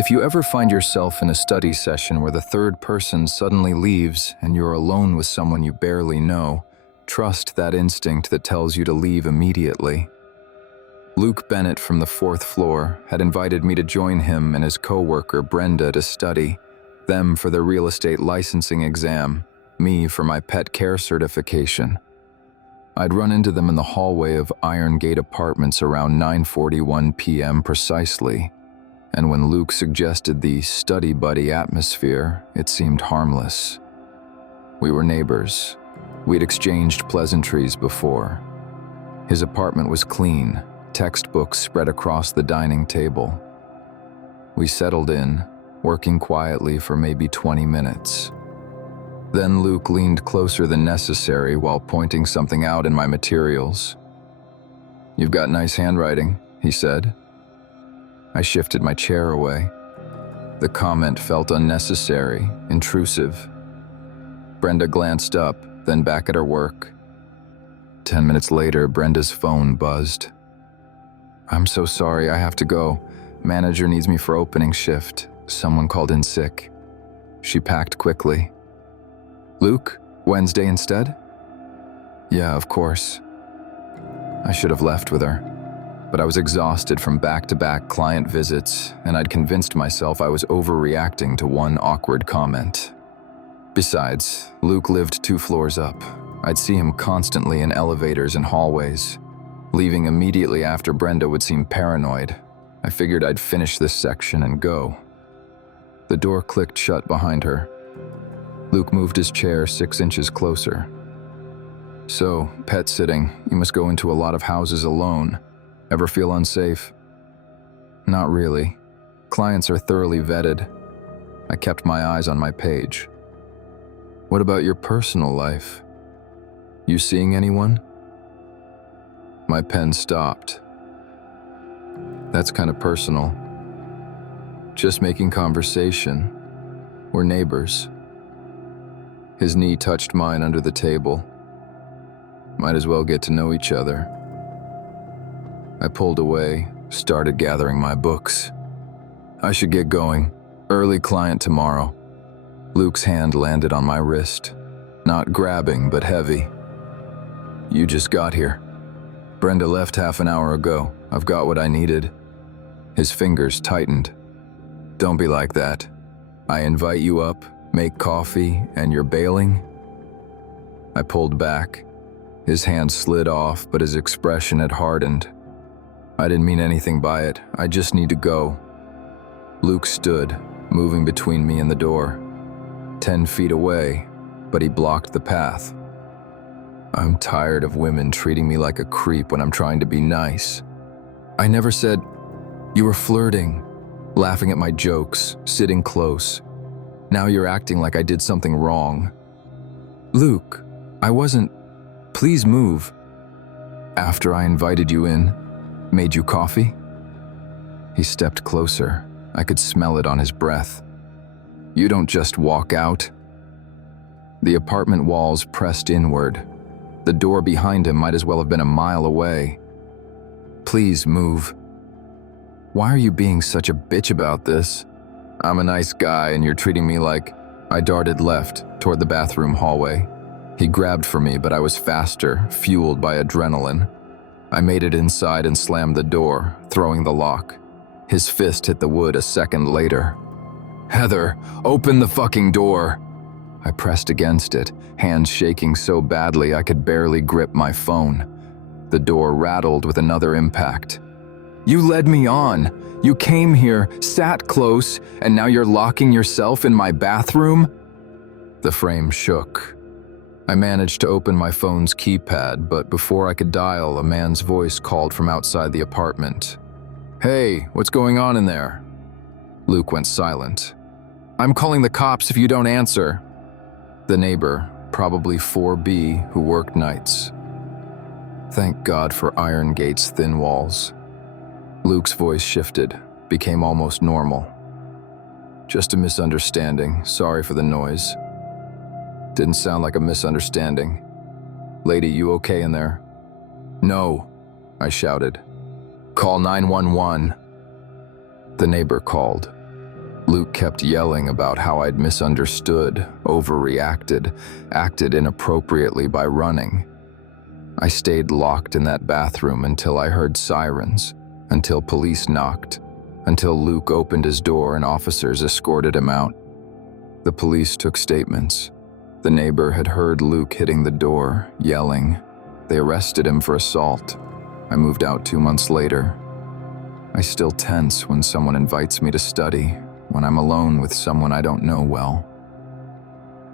If you ever find yourself in a study session where the third person suddenly leaves and you're alone with someone you barely know, trust that instinct that tells you to leave immediately. Luke Bennett from the fourth floor had invited me to join him and his co-worker Brenda to study, them for their real estate licensing exam, me for my pet care certification. I'd run into them in the hallway of Iron Gate Apartments around 9:41 p.m. precisely, and when Luke suggested the study buddy atmosphere, it seemed harmless. We were neighbors. We'd exchanged pleasantries before. His apartment was clean, textbooks spread across the dining table. We settled in, working quietly for maybe 20 minutes. Then Luke leaned closer than necessary while pointing something out in my materials. "You've got nice handwriting," he said. I shifted my chair away. The comment felt unnecessary, intrusive. Brenda glanced up, then back at her work. 10 minutes later, Brenda's phone buzzed. "I'm so sorry, I have to go. Manager needs me for opening shift. Someone called in sick." She packed quickly. "Luke, Wednesday instead?" "Yeah, of course." I should have left with her, but I was exhausted from back-to-back client visits, and I'd convinced myself I was overreacting to one awkward comment. Besides, Luke lived 2 floors up. I'd see him constantly in elevators and hallways. Leaving immediately after Brenda would seem paranoid. I figured I'd finish this section and go. The door clicked shut behind her. Luke moved his chair 6 inches closer. "So, pet sitting, you must go into a lot of houses alone. Ever feel unsafe?" "Not really. Clients are thoroughly vetted." I kept my eyes on my page. "What about your personal life? You seeing anyone?" My pen stopped. "That's kind of personal. Just making conversation. We're neighbors." His knee touched mine under the table. Might as well get to know each other. I pulled away, started gathering my books. "I should get going. Early client tomorrow." Luke's hand landed on my wrist. Not grabbing, but heavy. "You just got here." "Brenda left half an hour ago. I've got what I needed." His fingers tightened. "Don't be like that. I invite you up, make coffee, and you're bailing?" I pulled back. His hand slid off, but his expression had hardened. "I didn't mean anything by it. I just need to go." Luke stood, moving between me and the door. 10 feet away, but he blocked the path. I'm tired of women treating me like a creep when I'm trying to be nice. "I never said—" "You were flirting, laughing at my jokes, sitting close. Now you're acting like I did something wrong." "Luke, I wasn't— Please move." "After I invited you in, made you coffee?" He stepped closer. I could smell it on his breath. "You don't just walk out." The apartment walls pressed inward. The door behind him might as well have been a mile away. "Please move." "Why are you being such a bitch about this?" "I'm a nice guy and you're treating me like—" I darted left, toward the bathroom hallway. He grabbed for me, but I was faster, fueled by adrenaline. I made it inside and slammed the door, throwing the lock. His fist hit the wood a second later. "Heather, open the fucking door!" I pressed against it, hands shaking so badly I could barely grip my phone. The door rattled with another impact. "You led me on. You came here, sat close, and now you're locking yourself in my bathroom?" The frame shook. I managed to open my phone's keypad, but before I could dial, a man's voice called from outside the apartment. "Hey, what's going on in there?" Luke went silent. "I'm calling the cops if you don't answer." The neighbor, probably 4B, who worked nights. Thank God for Iron Gate's thin walls. Luke's voice shifted, became almost normal. "Just a misunderstanding. Sorry for the noise." Didn't sound like a misunderstanding. "Lady, you okay in there?" "No," I shouted. "Call 911. The neighbor called. Luke kept yelling about how I'd misunderstood, overreacted, acted inappropriately by running. I stayed locked in that bathroom until I heard sirens, until police knocked, until Luke opened his door and officers escorted him out. The police took statements. The neighbor had heard Luke hitting the door, yelling. They arrested him for assault. I moved out 2 months later. I still tense when someone invites me to study, when I'm alone with someone I don't know well.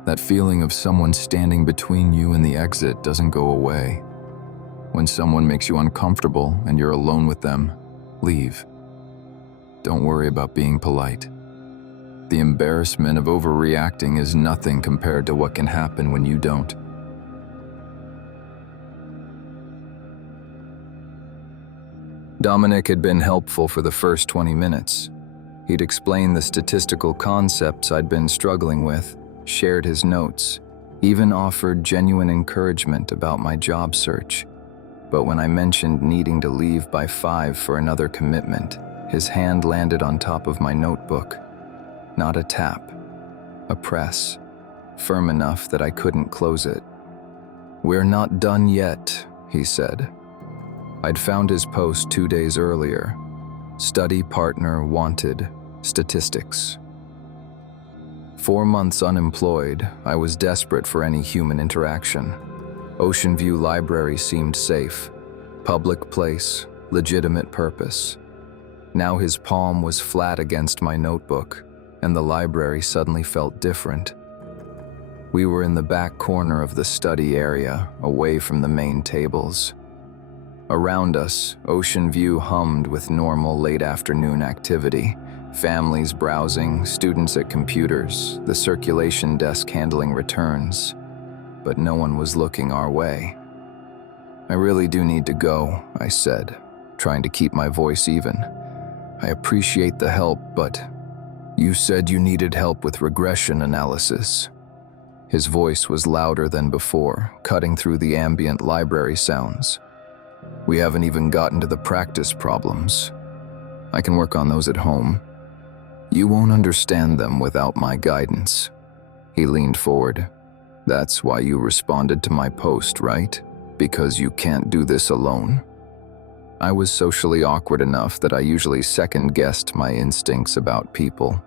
That feeling of someone standing between you and the exit doesn't go away. When someone makes you uncomfortable and you're alone with them, leave. Don't worry about being polite. The embarrassment of overreacting is nothing compared to what can happen when you don't. Dominic had been helpful for the first 20 minutes. He'd explained the statistical concepts I'd been struggling with, shared his notes, even offered genuine encouragement about my job search. But when I mentioned needing to leave by 5 for another commitment, his hand landed on top of my notebook. Not a tap, a press, firm enough that I couldn't close it. "We're not done yet," he said. I'd found his post 2 days earlier. Study partner wanted, statistics. 4 months unemployed, I was desperate for any human interaction. Ocean View Library seemed safe. Public place, legitimate purpose. Now his palm was flat against my notebook, and the library suddenly felt different. We were in the back corner of the study area, away from the main tables. Around us, Ocean View hummed with normal late afternoon activity. Families browsing, students at computers, the circulation desk handling returns. But no one was looking our way. "I really do need to go," I said, trying to keep my voice even. "I appreciate the help, but you said you needed help with regression analysis." His voice was louder than before, cutting through the ambient library sounds. "We haven't even gotten to the practice problems. I can work on those at home. You won't understand them without my guidance." He leaned forward. "That's why you responded to my post, right? Because you can't do this alone." I was socially awkward enough that I usually second-guessed my instincts about people.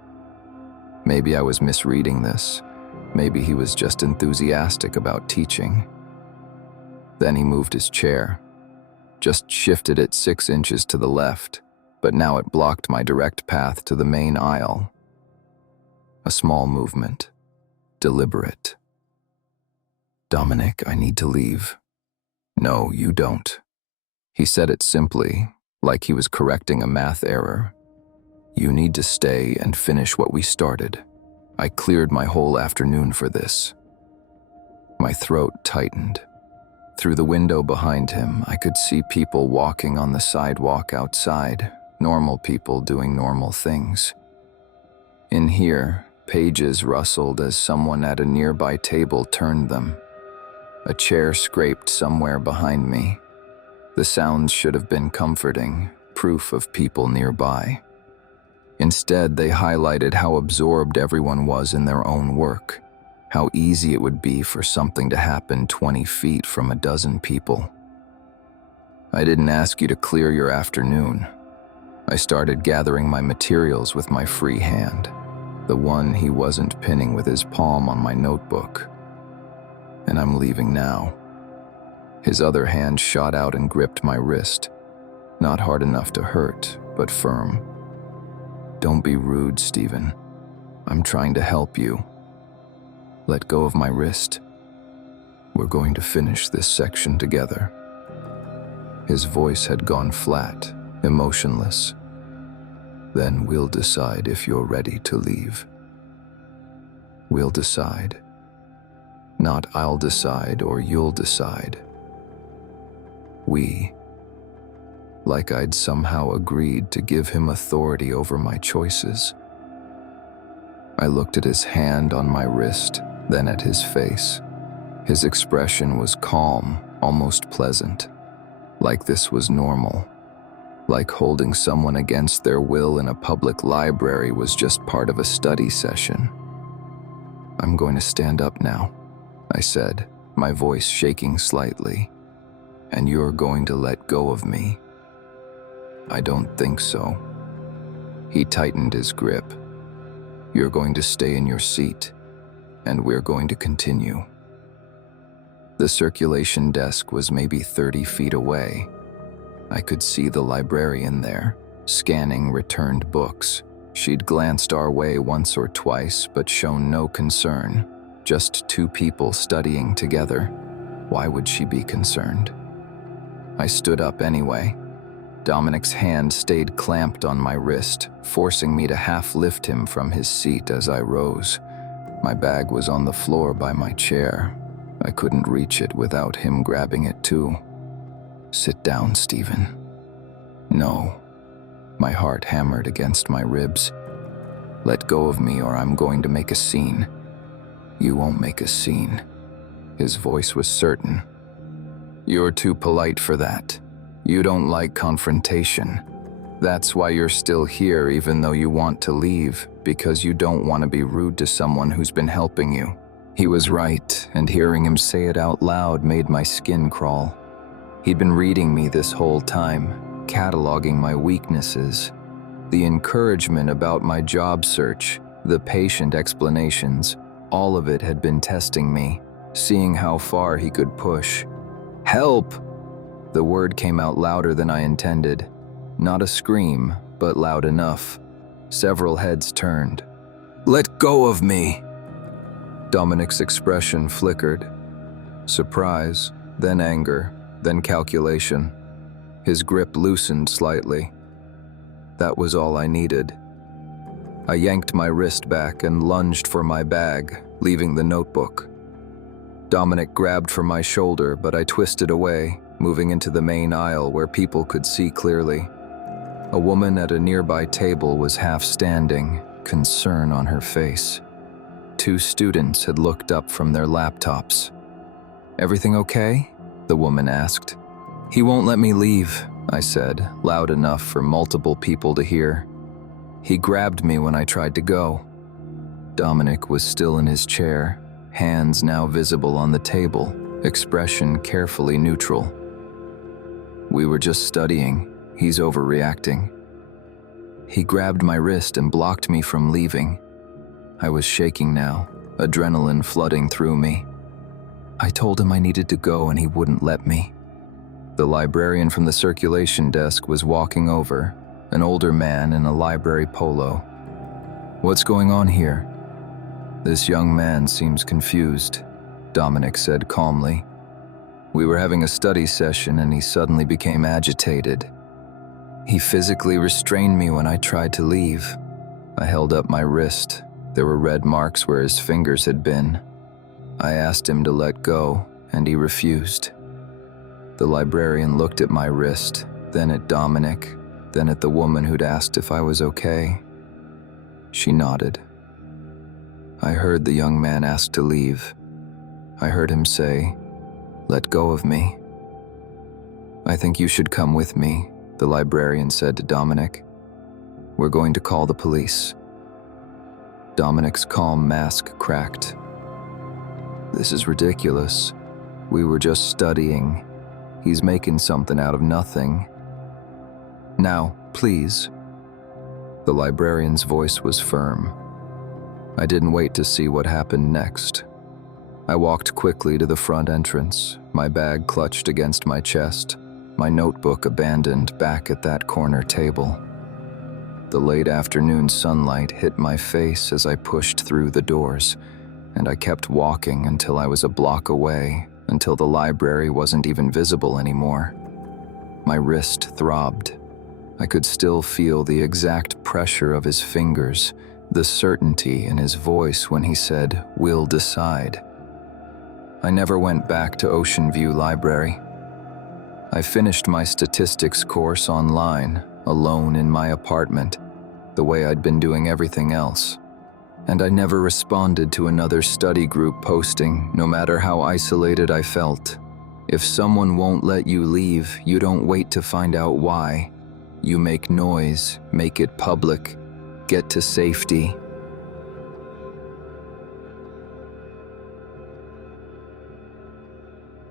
Maybe I was misreading this. Maybe he was just enthusiastic about teaching. Then he moved his chair. Just shifted it 6 inches to the left, but now it blocked my direct path to the main aisle. A small movement. Deliberate. "Dominic, I need to leave." "No, you don't." He said it simply, like he was correcting a math error. "You need to stay and finish what we started. I cleared my whole afternoon for this." My throat tightened. Through the window behind him, I could see people walking on the sidewalk outside, normal people doing normal things. In here, pages rustled as someone at a nearby table turned them. A chair scraped somewhere behind me. The sounds should have been comforting, proof of people nearby. Instead, they highlighted how absorbed everyone was in their own work, how easy it would be for something to happen 20 feet from a dozen people. "I didn't ask you to clear your afternoon." I started gathering my materials with my free hand, the one he wasn't pinning with his palm on my notebook. "And I'm leaving now." His other hand shot out and gripped my wrist, not hard enough to hurt, but firm. "Don't be rude, Stephen. I'm trying to help you." Let go of my wrist. "We're going to finish this section together." His voice had gone flat, emotionless. "Then we'll decide if you're ready to leave." We'll decide. Not I'll decide or you'll decide. We. Like I'd somehow agreed to give him authority over my choices. I looked at his hand on my wrist, then at his face. His expression was calm, almost pleasant, like this was normal. like holding someone against their will in a public library was just part of a study session. "I'm going to stand up now," I said, my voice shaking slightly. "And you're going to let go of me?" "I don't think so." He tightened his grip. "You're going to stay in your seat, and we're going to continue." The circulation desk was maybe 30 feet away. I could see the librarian there, scanning returned books. She'd glanced our way once or twice, but shown no concern. Just two people studying together. Why would she be concerned? I stood up anyway. Dominic's hand stayed clamped on my wrist, forcing me to half lift him from his seat as I rose. My bag was on the floor by my chair. I couldn't reach it without him grabbing it too. "Sit down, Stephen." "No." My heart hammered against my ribs. "Let go of me or I'm going to make a scene." "You won't make a scene." His voice was certain. "You're too polite for that. You don't like confrontation. That's why you're still here even though you want to leave, because you don't want to be rude to someone who's been helping you." He was right, and hearing him say it out loud made my skin crawl. He'd been reading me this whole time, cataloging my weaknesses. The encouragement about my job search, the patient explanations, all of it had been testing me, seeing how far he could push. "Help!" The word came out louder than I intended. Not a scream, but loud enough. Several heads turned. "Let go of me!" Dominic's expression flickered. Surprise, then anger, then calculation. His grip loosened slightly. That was all I needed. I yanked my wrist back and lunged for my bag, leaving the notebook. Dominic grabbed for my shoulder, but I twisted away, moving into the main aisle where people could see clearly. A woman at a nearby table was half standing, concern on her face. Two students had looked up from their laptops. "Everything okay?" the woman asked. "He won't let me leave," I said, loud enough for multiple people to hear. "He grabbed me when I tried to go." Dominic was still in his chair, hands now visible on the table, expression carefully neutral. "We were just studying. He's overreacting." He grabbed my wrist and blocked me from leaving. I was shaking now, adrenaline flooding through me. I told him I needed to go and he wouldn't let me. The librarian from the circulation desk was walking over, an older man in a library polo. "What's going on here?" "This young man seems confused," Dominic said calmly. "We were having a study session and he suddenly became agitated. He physically restrained me when I tried to leave." I held up my wrist. There were red marks where his fingers had been. I asked him to let go, and he refused. The librarian looked at my wrist, then at Dominic, then at the woman who'd asked if I was okay. She nodded. I heard the young man ask to leave. I heard him say, "Let go of me." "I think you should come with me," the librarian said to Dominic. "We're going to call the police." Dominic's calm mask cracked. "This is ridiculous. We were just studying. He's making something out of nothing." "Now, please." The librarian's voice was firm. I didn't wait to see what happened next. I walked quickly to the front entrance, my bag clutched against my chest, my notebook abandoned back at that corner table. The late afternoon sunlight hit my face as I pushed through the doors, and I kept walking until I was a block away, until the library wasn't even visible anymore. My wrist throbbed. I could still feel the exact pressure of his fingers, the certainty in his voice when he said, "We'll decide." I never went back to Ocean View Library. I finished my statistics course online, alone in my apartment, the way I'd been doing everything else. And I never responded to another study group posting, no matter how isolated I felt. If someone won't let you leave, you don't wait to find out why. You make noise, make it public, get to safety.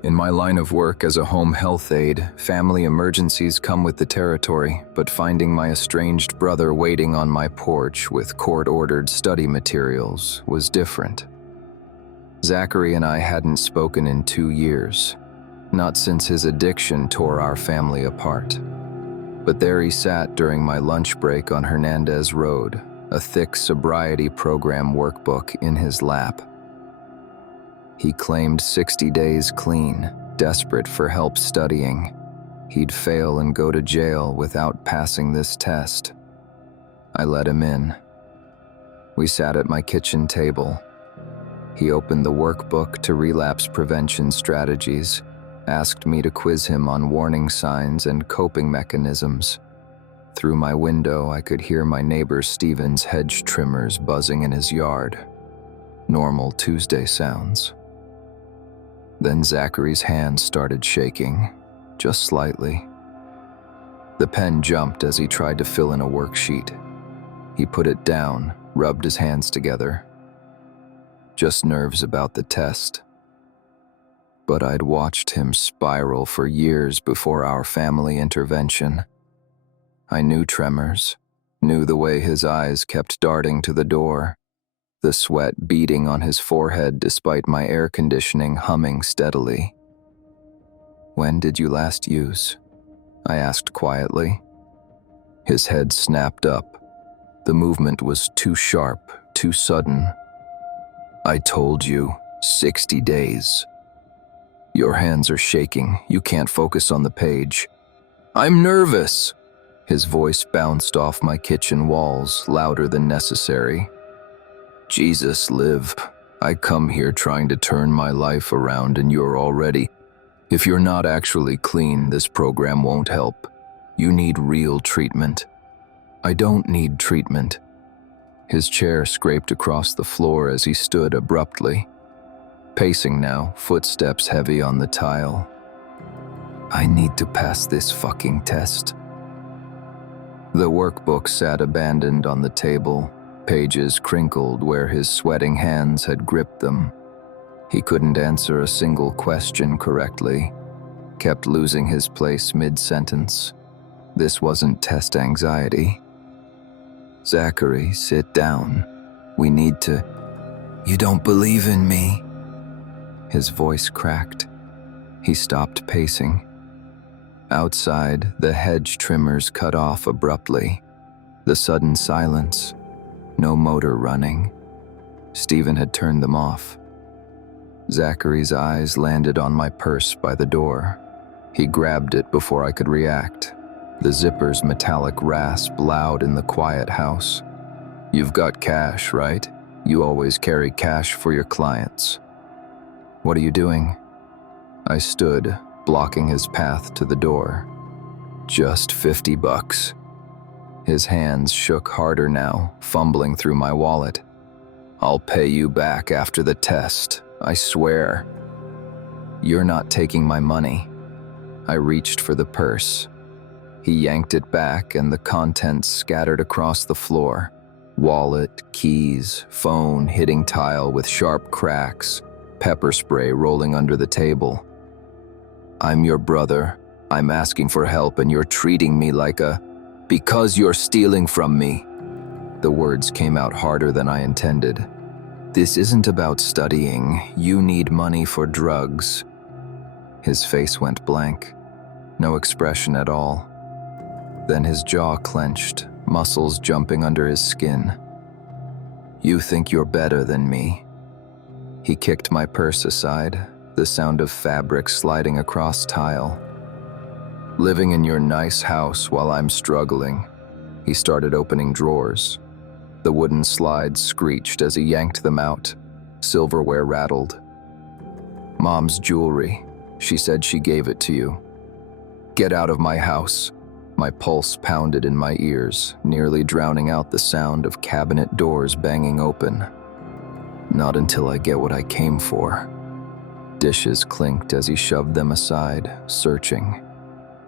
In my line of work as a home health aide, family emergencies come with the territory, but finding my estranged brother waiting on my porch with court-ordered study materials was different. Zachary and I hadn't spoken in 2 years, not since his addiction tore our family apart. But there he sat during my lunch break on Hernandez Road, a thick sobriety program workbook in his lap. He claimed 60 days clean, desperate for help studying. He'd fail and go to jail without passing this test. I let him in. We sat at my kitchen table. He opened the workbook to relapse prevention strategies, asked me to quiz him on warning signs and coping mechanisms. Through my window, I could hear my neighbor Steven's hedge trimmers buzzing in his yard. Normal Tuesday sounds. Then Zachary's hand started shaking, just slightly. The pen jumped as he tried to fill in a worksheet. He put it down, rubbed his hands together. Just nerves about the test. But I'd watched him spiral for years before our family intervention. I knew tremors, knew the way his eyes kept darting to the door, the sweat beading on his forehead despite my air conditioning humming steadily. "When did you last use?" I asked quietly. His head snapped up. The movement was too sharp, too sudden. "I told you, 60 days. Your hands are shaking. You can't focus on the page." "I'm nervous." His voice bounced off my kitchen walls, louder than necessary. "Jesus, Liv, I come here trying to turn my life around and you're already... If you're not actually clean, this program won't help. You need real treatment." "I don't need treatment." His chair scraped across the floor as he stood abruptly. Pacing now, footsteps heavy on the tile. "I need to pass this fucking test." The workbook sat abandoned on the table, pages crinkled where his sweating hands had gripped them. He couldn't answer a single question correctly, kept losing his place mid-sentence. This wasn't test anxiety. "Zachary, sit down. We need to..." "You don't believe in me?" His voice cracked. He stopped pacing. Outside, the hedge trimmers cut off abruptly. The sudden silence. No motor running. Steven had turned them off. Zachary's eyes landed on my purse by the door. He grabbed it before I could react. The zipper's metallic rasp loud in the quiet house. "You've got cash, right? You always carry cash for your clients." "What are you doing?" I stood, blocking his path to the door. "Just $50. His hands shook harder now, fumbling through my wallet. "I'll pay you back after the test, I swear." "You're not taking my money." I reached for the purse. He yanked it back and the contents scattered across the floor. Wallet, keys, phone hitting tile with sharp cracks, pepper spray rolling under the table. "I'm your brother. I'm asking for help and you're treating me like a... Because you're stealing from me." The words came out harder than I intended. "This isn't about studying. You need money for drugs." His face went blank. No expression at all. Then his jaw clenched, muscles jumping under his skin. "You think you're better than me." He kicked my purse aside, the sound of fabric sliding across tile. "Living in your nice house while I'm struggling." He started opening drawers. The wooden slides screeched as he yanked them out. Silverware rattled. "Mom's jewelry. She said she gave it to you." "Get out of my house." My pulse pounded in my ears, nearly drowning out the sound of cabinet doors banging open. "Not until I get what I came for." Dishes clinked as he shoved them aside, searching.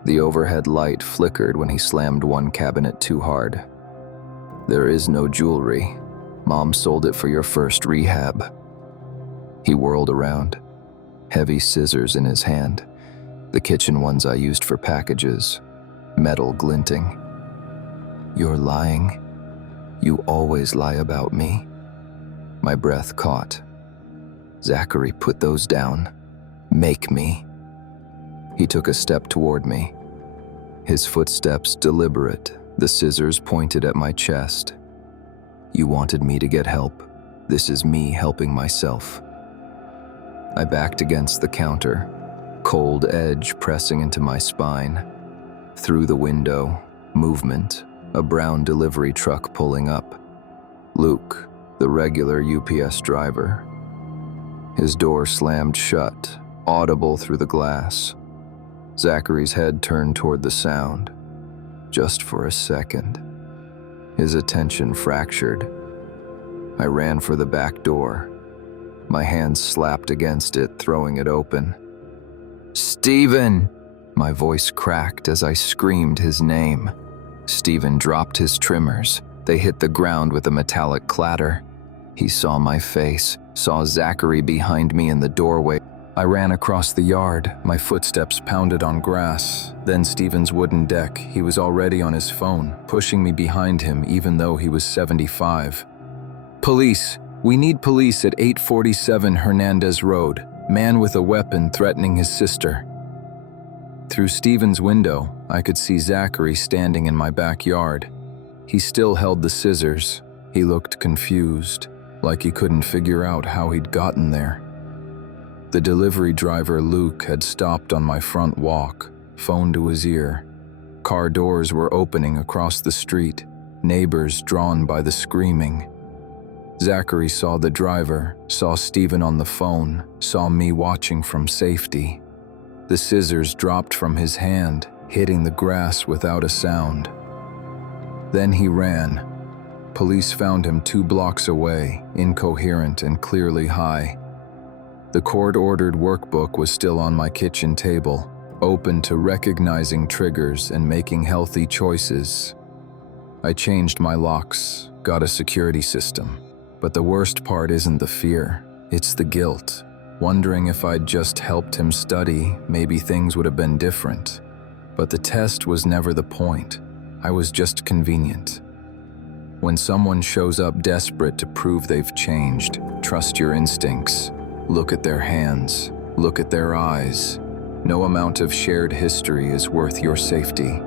The overhead light flickered when he slammed one cabinet too hard. "There is no jewelry. Mom sold it for your first rehab." He whirled around, heavy scissors in his hand, the kitchen ones I used for packages, metal glinting. "You're lying. You always lie about me." My breath caught. "Zachary, put those down. Make me." He took a step toward me, his footsteps deliberate, the scissors pointed at my chest. "You wanted me to get help. This is me helping myself." I backed against the counter, cold edge pressing into my spine. Through the window, movement, a brown delivery truck pulling up. Luke, the regular UPS driver. His door slammed shut, audible through the glass. Zachary's head turned toward the sound. Just for a second. His attention fractured. I ran for the back door. My hands slapped against it, throwing it open. "Stephen!" My voice cracked as I screamed his name. Stephen dropped his trimmers. They hit the ground with a metallic clatter. He saw my face, saw Zachary behind me in the doorway. I ran across the yard, my footsteps pounded on grass, then Stephen's wooden deck. He was already on his phone, pushing me behind him even though he was 75. "Police! We need police at 847 Hernandez Road. Man with a weapon threatening his sister." Through Stephen's window, I could see Zachary standing in my backyard. He still held the scissors. He looked confused, like he couldn't figure out how he'd gotten there. The delivery driver, Luke, had stopped on my front walk, phone to his ear. Car doors were opening across the street, neighbors drawn by the screaming. Zachary saw the driver, saw Stephen on the phone, saw me watching from safety. The scissors dropped from his hand, hitting the grass without a sound. Then he ran. Police found him 2 blocks away, incoherent and clearly high. The court-ordered workbook was still on my kitchen table, open to recognizing triggers and making healthy choices. I changed my locks, got a security system. But the worst part isn't the fear, it's the guilt. Wondering if I'd just helped him study, maybe things would have been different. But the test was never the point. I was just convenient. When someone shows up desperate to prove they've changed, trust your instincts. Look at their hands. Look at their eyes. No amount of shared history is worth your safety.